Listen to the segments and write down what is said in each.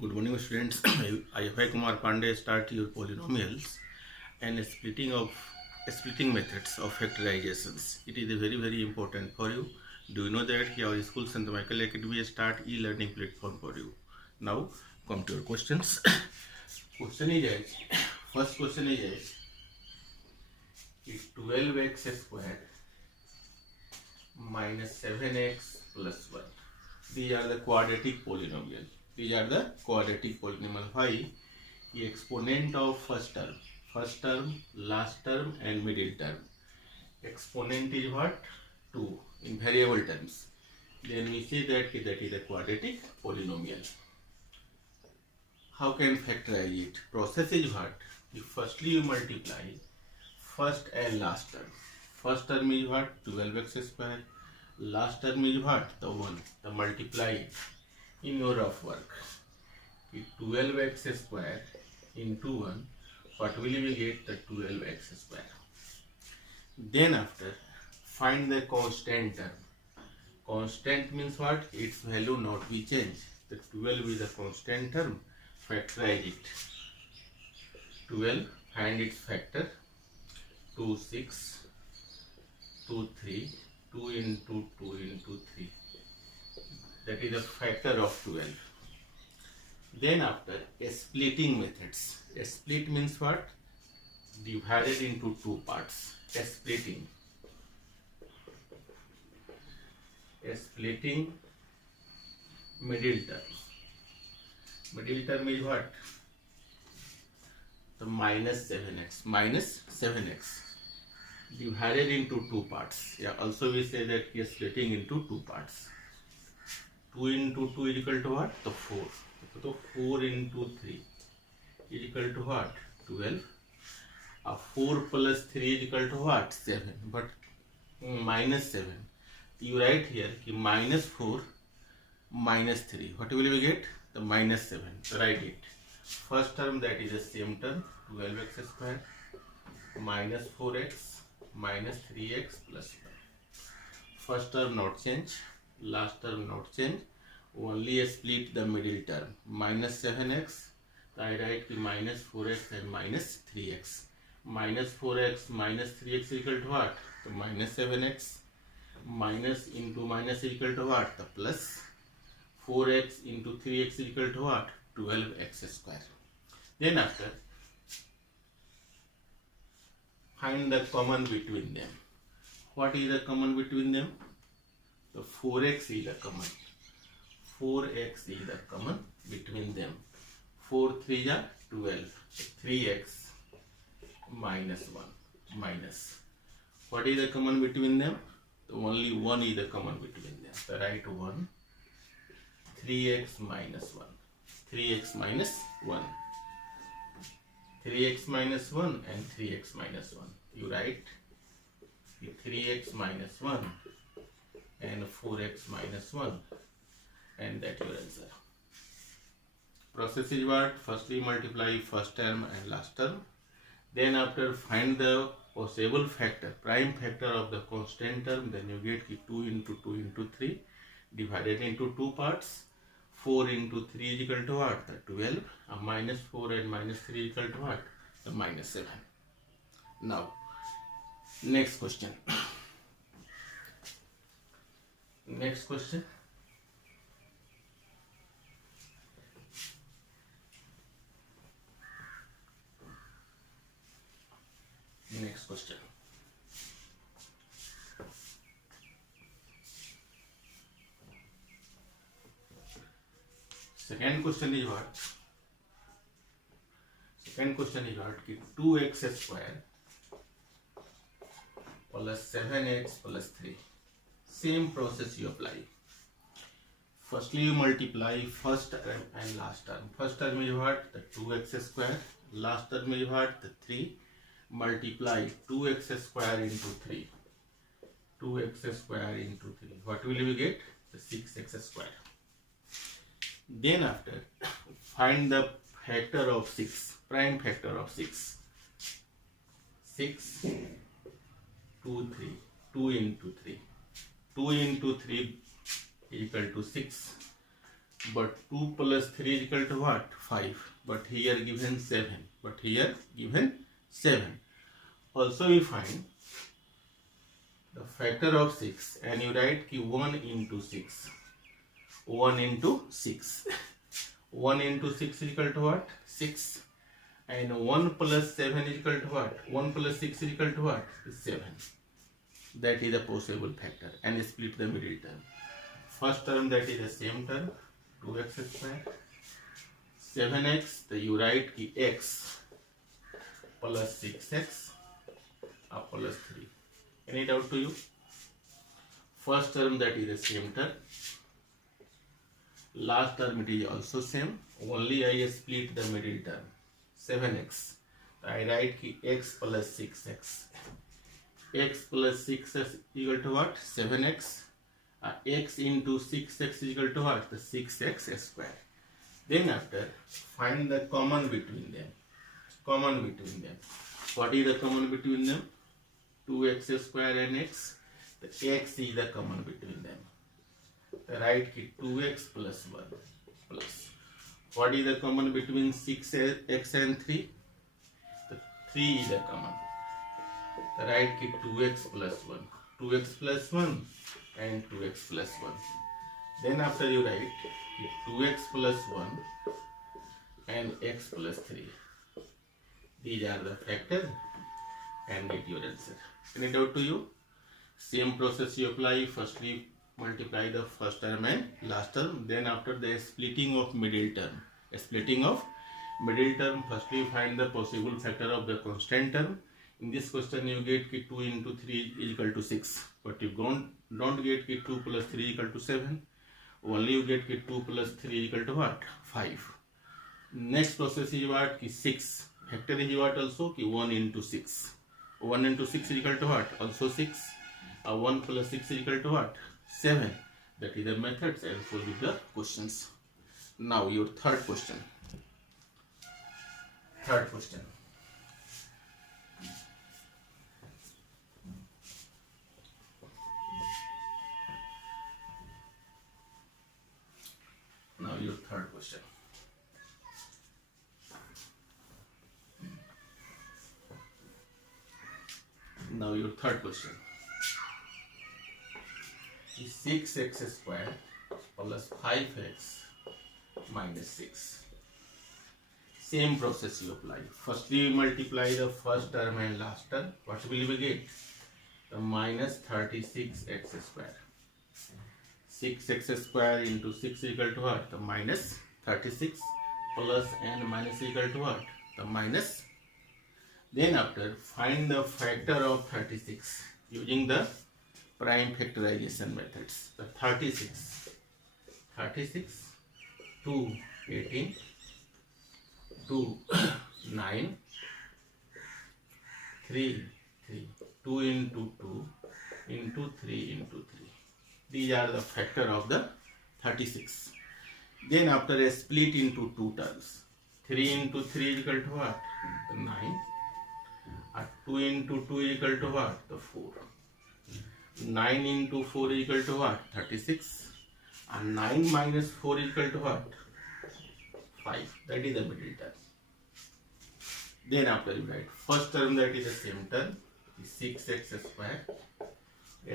Good morning, students. I, Abhay Kumar Pandey, start your polynomials and splitting methods of factorizations. It is very important for you. Do you know that your school St. Michael Academy start e-learning platform for you? Now, come to your questions. Question is first question is 12x squared minus 7x plus 1. These are the quadratic polynomial. Why? The exponent of first term, last term, and middle term. Exponent is what? 2 in variable terms. Then we say that is a quadratic polynomial. How can factorize it? Process is what? If firstly you multiply first and last term. First term is what? 12x square. Last term is what? The 1. The multiply in your rough work. 12x square into 1. What will we get? The 12x square. Then after, find the constant term. Constant means what? Its value not be changed. The 12 is a constant term. Factorize it. 12, find its factor. 2, 6, 2, 3, 2 into 2 into 3. That is the factor of 12. Then after, splitting methods. Split means what? Divided into two parts. Splitting middle term. Middle term is what? The minus 7x divided into two parts. Yeah, also we say that we are splitting into two parts. 2 into 2 is equal to what? The 4. So 4 into 3 is equal to what? 12. 4 plus 3 is equal to what? 7. But minus 7. You write here minus 4 minus 3. What will we get? The minus 7. So write it. First term, that is the same term, 12x square minus 4x minus 3x plus 1. First term not change, last term not change, only split the middle term. Minus 7x, I write minus 4x and minus 3x. Minus 4x minus 3x equal to what? The minus 7x. Minus into minus equal to what? The plus. 4x into 3x equal to what? 12x square. Then after, find the common between them. What is the common between them? The 4x is the common. 4x is the common between them. 4 3 are 12. 3x minus 1 minus. What is the common between them? The only 1 is the common between them. So write 1. 3x minus 1. 3x minus 1. 3x minus 1 and 3x minus 1. You write 3x minus 1 and 4x minus 1, and that your answer. Process is what? Firstly multiply first term and last term. Then after, find the possible factor, prime factor of the constant term. Then you get 2 into 2 into 3 divided into two parts. 4 into 3 is equal to what? The 12. Minus 4 and minus 3 is equal to what? The minus 7. Now, next question. Next question. Next question. Second question is what? Second question is what? 2x square plus 7x plus 3. Same process you apply. Firstly you multiply first term and last term. First term is what? The 2x square. Last term is what? The 3. Multiply 2x square into 3. 2x square into 3. What will we get? The 6x square. Then after, find the factor of 6, prime factor of 6. 6, 2, 3, 2 into 3. 2 into 3 equal to 6. but 2 plus 3 is equal to what? 5. But here given 7. But here given 7. Also we find the factor of 6 and you write ki 1 into 6. 1 into 6. 1 into 6 is equal to what? 6. And 1 plus 7 is equal to what? 1 plus 6 is equal to what? 7. That is a possible factor, and split the middle term. First term, that is the same term, 2x square. 7x, so you write ki x plus 6x plus 3. Any doubt to you? First term, that is the same term. Last term, it is also same. Only I split the middle term. 7x. I write ki x plus 6x. X plus 6x equal to what? 7x. X into 6x is equal to what? The 6x square. Then after, find the common between them. Common between them. What is the common between them? 2x square and x. The x is the common between them. The right ki 2x plus 1 plus. What is the common between 6x and 3? The 3 is the common. The right ki 2x plus 1. 2x plus 1 and 2x plus 1. Then after you write ki 2x plus 1 and x plus 3. These are the factors and get your answer. Any doubt to you? Same process you apply. Firstly multiply the first term and last term. Then after the splitting of middle term. Splitting of middle term, firstly find the possible factor of the constant term. In this question you get ki 2 into 3 is equal to 6. But you don't get ki 2 plus 3 is equal to 7. Only you get ki 2 plus 3 is equal to what? 5. Next process is what? Ki 6. Factor is what also? Ki 1 into 6. 1 into 6 is equal to what? Also 6. 1 plus 6 is equal to what? 7. That is the methods and so with the questions. Now your third question. Third question. Now your third question. Now your third question. Is 6x square plus 5x minus 6. Same process you apply. Firstly you multiply the first term and last term. What will we get? The minus 36x square. 6x square into 6 is equal to what? The minus 36 plus and minus equal to what? The minus. Then after find the factor of 36 using the prime factorization methods. The 36, 2, 18, 2, 9, 3, 2 into 2 into 3 into 3. These are the factor of the 36. Then after a split into two terms. 3 into 3 is equal to what? The 9. 2 into 2 is equal to what? The 4. 9 into 4 is equal to what? 36. And 9 minus 4 is equal to what? 5. That is the middle term. Then after you write first term, that is the same term, is 6x square.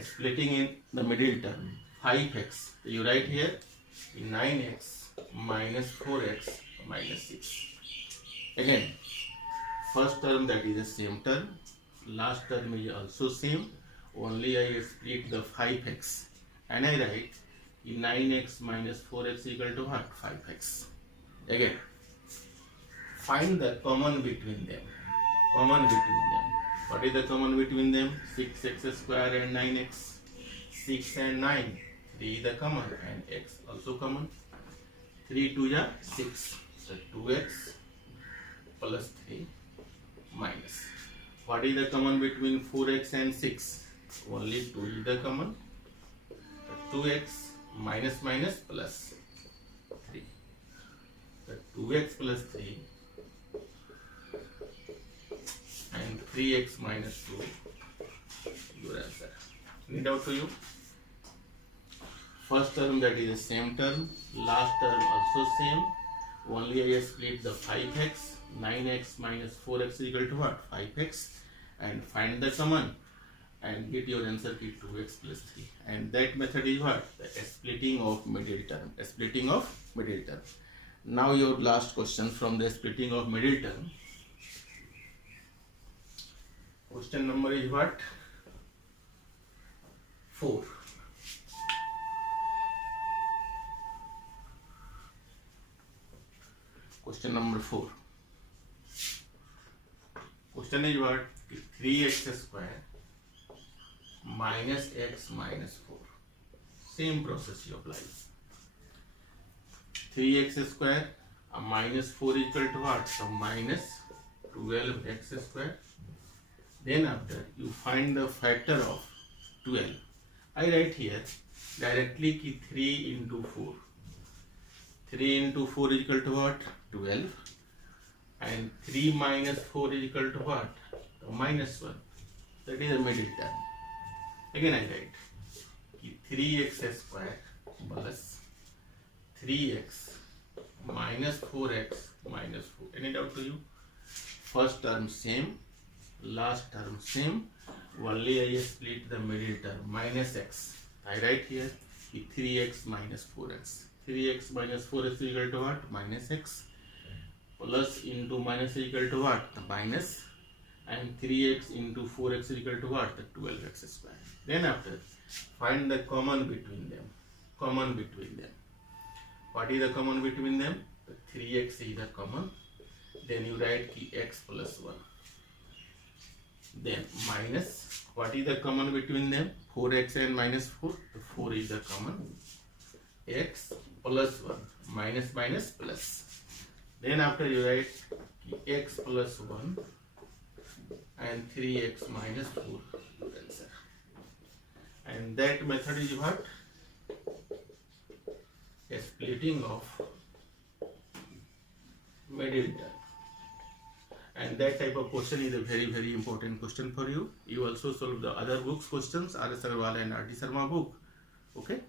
Splitting in the middle term, 5x. You write here 9x minus 4x minus 6. Again, first term, that is the same term. Last term is also same. Only I split the 5x and I write 9x minus 4x equal to what? 5x. Again, find the common between them. Common between them. What is the common between them? 6x square and 9x. 6 and 9. 3 is the common and x also common. 3 2 is 6. So 2x plus 3 minus. What is the common between 4x and 6? Only 2 is the common. 2x minus minus plus 3. So 2x plus 3 and 3x minus 2. Your answer. Any doubt to you? first term that is the same term, last term also same, only I split the 5x, 9x minus 4x is equal to what? 5x, and find the common and get your answer key 2x plus 3, and that method is what? The splitting of middle term. Splitting of middle term. Now your last question from the splitting of middle term. Question number is what? 4. Question number 4. Question is what? 3x square minus x minus 4. Same process you apply. 3x square minus 4 equal to what? So minus 12x square. Then after you find the factor of 12. I write here directly ki 3 into 4. 3 into 4 is equal to what? 12. And 3 minus 4 is equal to what? Minus 1. That is the middle term. Again I write ki 3x square plus 3x minus 4x minus 4. Any doubt to you? First term same, last term same, only I split the middle term, minus x. I write here 3x minus 4x. 3x minus 4x is equal to what? Minus x. Plus into minus is equal to what? The minus. And 3x into 4x is equal to what? The 12x square. Then after, find the common between them. Common between them. What is the common between them? The 3x is the common. Then you write ki x plus 1. Then minus, what is the common between them? 4x and minus 4. The 4 is the common. X plus 1. Minus minus plus. Then after you write x plus 1 and 3x minus 4 answer. And that method is what? A splitting of middle term. And that type of question is a very important question for you. You also solve the other books questions, R.S. Agarwal and R.D. Sharma book. Okay.